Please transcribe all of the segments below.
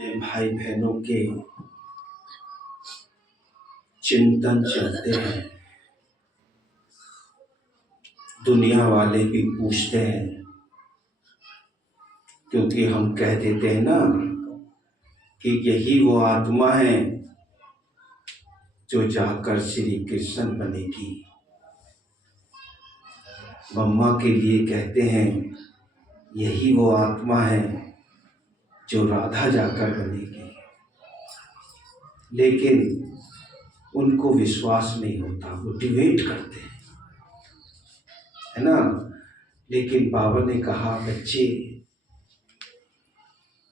भाई बहनों के चिंतन चलते हैं। दुनिया वाले भी पूछते हैं, क्योंकि हम कह देते हैं ना कि यही वो आत्मा है जो जाकर श्री कृष्ण बनेगी। मम्मा के लिए कहते हैं यही वो आत्मा है जो राधा जाकर बनेगी, लेकिन उनको विश्वास नहीं होता, वो डिबेट करते हैं, है ना। लेकिन बाबा ने कहा, बच्चे,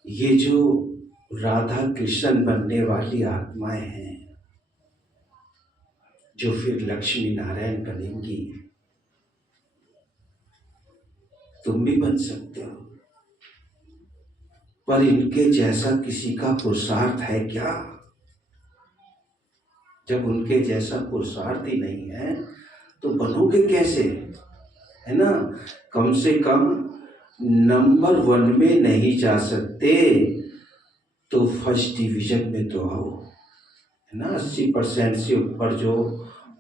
ये जो राधा कृष्ण बनने वाली आत्माएं हैं, जो फिर लक्ष्मी नारायण बनेंगी, तुम भी बन सकते हो, पर इनके जैसा किसी का पुरुषार्थ है क्या? जब उनके जैसा पुरुषार्थ ही नहीं है तो बनोगे कैसे, है ना। कम से कम नंबर 1 में नहीं जा सकते तो फर्स्ट डिवीजन में तो आओ, है ना। 80% से ऊपर जो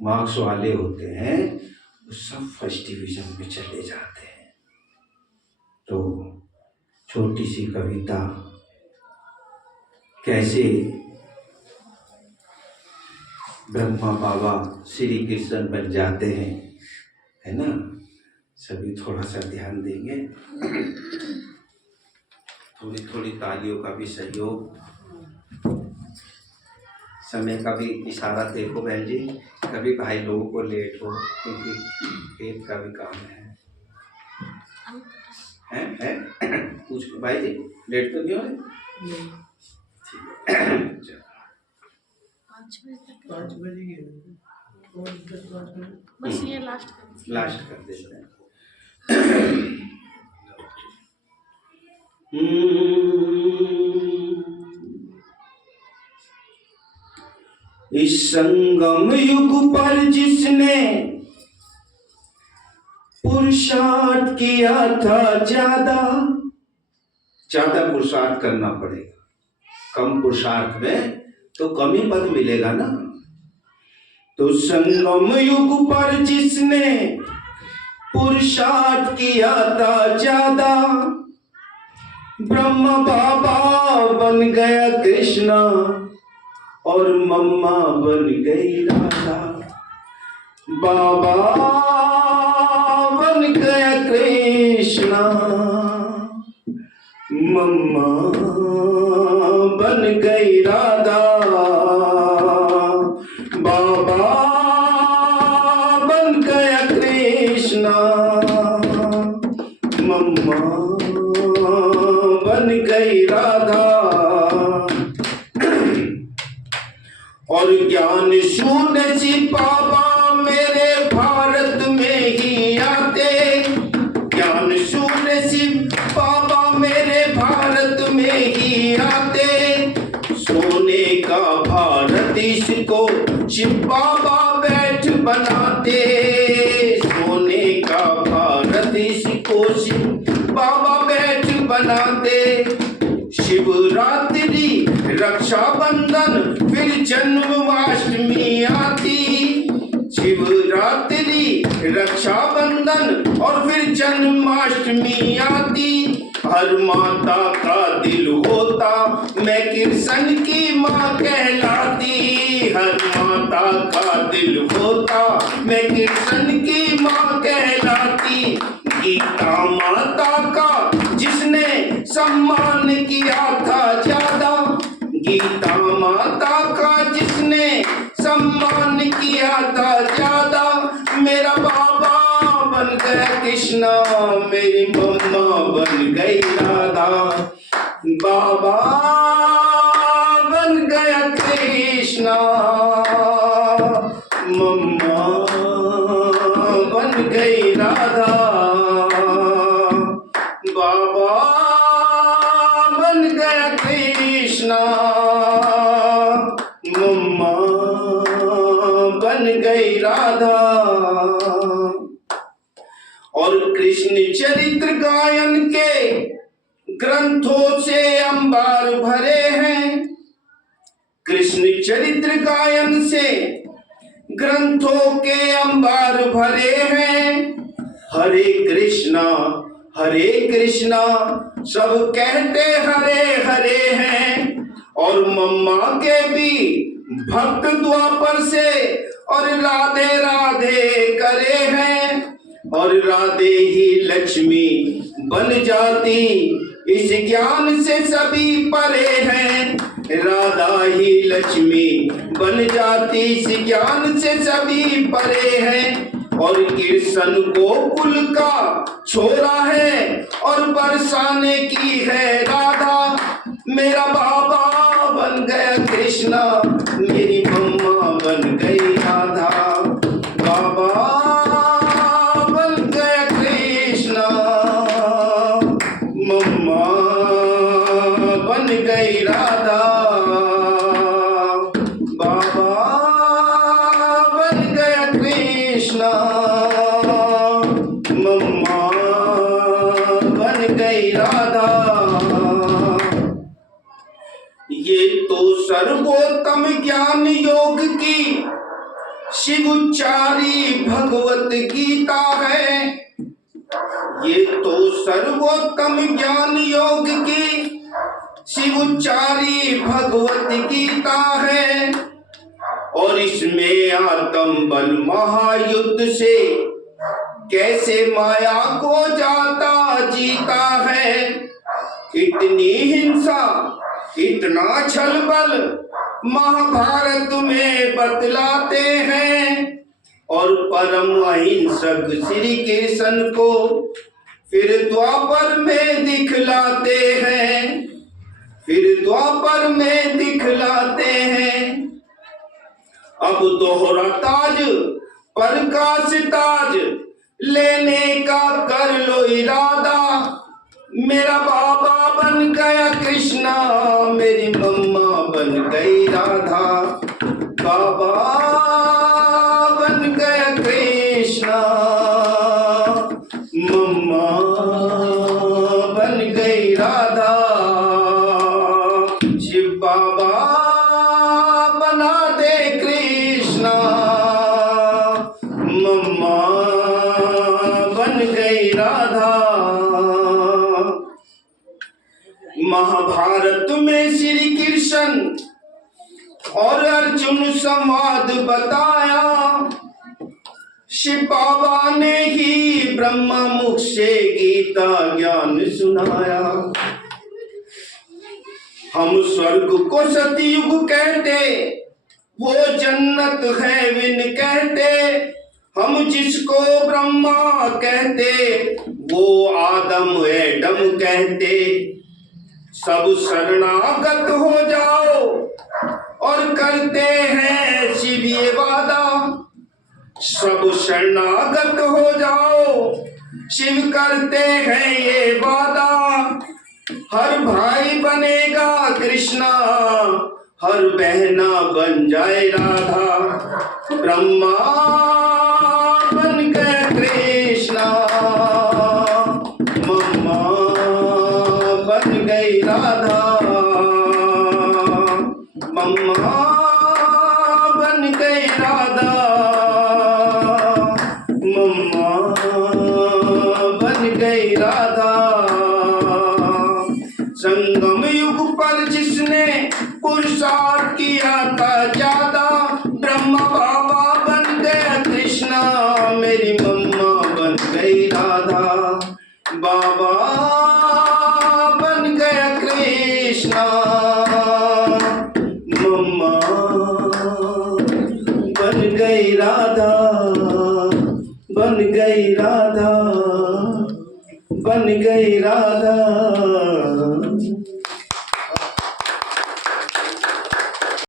मार्क्स वाले होते हैं वो सब फर्स्ट डिवीजन में चले जाते हैं। तो छोटी सी कविता, कैसे ब्रह्मा बाबा श्री कृष्ण बन जाते हैं, है ना। सभी थोड़ा सा ध्यान देंगे, थोड़ी थोड़ी तालियों का भी सहयोग, समय का भी इशारा देखो बहन जी, कभी भाई लोगों को लेट हो, क्योंकि खेत का भी काम है पूछ भाई जी, लेट तो नहीं हो रहे? ठीक है, 5 बजे बस ये लास्ट कर देते हैं। इस संगम युग पर जिसने पुरुषार्थ किया था, ज्यादा पुरुषार्थ करना पड़ेगा। कम पुरुषार्थ में तो कम ही पद मिलेगा ना। तो संगम युग पर जिसने पुरुषार्थ किया था ज्यादा, ब्रह्मा बाबा बन गया कृष्णा और मम्मा बन गई राधा। बाबा बन गया कृष्णा, मम्मा बन गई राधा। बाबा बन गया कृष्णा, मम्मा बन गई राधा। और ज्ञान शून्य सी बाबा मेरे भारत में ही आते, ज्ञान शून्य सी बाबा मेरे भारत में ही आते। सोने का भारत इसको शिव बाबा बैठ बनाते, सोने का भारत इसको शिव बाबा बैठ बनाते। शिवरात्रि रक्षाबंधन फिर जन्माष्टमी आती, शिवरात्रि रक्षाबंधन और फिर जन्माष्टमी आती। हर माता का दिल होता मैं कृष्ण की माँ कहलाती, हर माता का दिल होता मैं कृष्ण की माँ कहलाती। गीता माता का जिसने सम्मान किया था ज्यादा, गीता माता का जिसने सम्मान किया था ज्यादा। मेरा बाबा बन गया कृष्णा, मेरी मम्मा बन गई राधा। बाबा बन गया कृष्णा, मम्मा बन गई राधा। बाबा बन गया कृष्णा, मम्मा बन गई राधा। और कृष्ण चरित्र गायन के ग्रंथों से अंबार भरे हैं, कृष्ण चरित्र गायन से ग्रंथों के अंबार भरे हैं। हरे कृष्णा सब कहते हरे हरे हैं। और मम्मा के भी भक्त द्वापर से और राधे राधे करे हैं। और राधे ही लक्ष्मी बन जाती इस ज्ञान से सभी परे हैं। राधा ही लक्ष्मी बन जाती इस ज्ञान से सभी परे हैं। और कृष्ण गोकुल का छोरा है और बरसाने की है राधा। मेरा बाबा बन गया कृष्णा, मेरी मम्मा बन गई राधा। बाबा बन गया कृष्णा, मम्मा बन गई राधा। बाबा बन गया कृष्णा, मम्मा बन गई राधा। ये तो सर्वोत्तम ज्ञान योग की शिवोच्चारी भगवत गीता है। ये तो सर्वोत्तम ज्ञान योग की शिवोच्चारी भगवत गीता है। और इसमें आत्म बल महायुद्ध से कैसे माया को जाता जीता है। इतनी हिंसा इतना छल बल महाभारत में बतलाते हैं। और परम अहिंसक श्री कृष्ण को फिर द्वापर में दिखलाते हैं। फिर द्वापर में दिखलाते हैं। अब दोहरा ताज प्रकाश ताज लेने का कर लो इरादा। मेरा बाबा बन गया कृष्णा, मेरी मम्मा बन गई राधा। बाबा बन गया कृष्णा, मम्मा बन गई राधा। शिव बाबा बना दे कृष्णा, मम्मा बन गई राधा। महाभारत में श्री कृष्ण और अर्जुन संवाद बताया। शिव बाबा ने ही ब्रह्मा मुख से गीता ज्ञान सुनाया। हम स्वर्ग को सतयुग कहते, वो जन्नत है विन कहते। हम जिसको ब्रह्मा कहते, वो आदम एडम कहते। सब शरणागत हो जाओ और करते हैं शिव ये वादा। सब शरणागत हो जाओ, शिव करते हैं ये वादा। हर भाई बनेगा कृष्णा, हर बहना बन जाए राधा। ब्रह्मा बन गए कृष्णा, मम्मा बन गई राधा। मम्मा बन गई राधा, मम्मा बन गई राधा। संगम युग पर जिसने पुरुषार्थ किया था ज्यादा, ब्रह्मा बाबा बन गया कृष्णा, मेरी मम्मा बन गई राधा। बाबा बन गया कृष्णा, मम्मा बन गई राधा। बन गई राधा, बन गई राधा।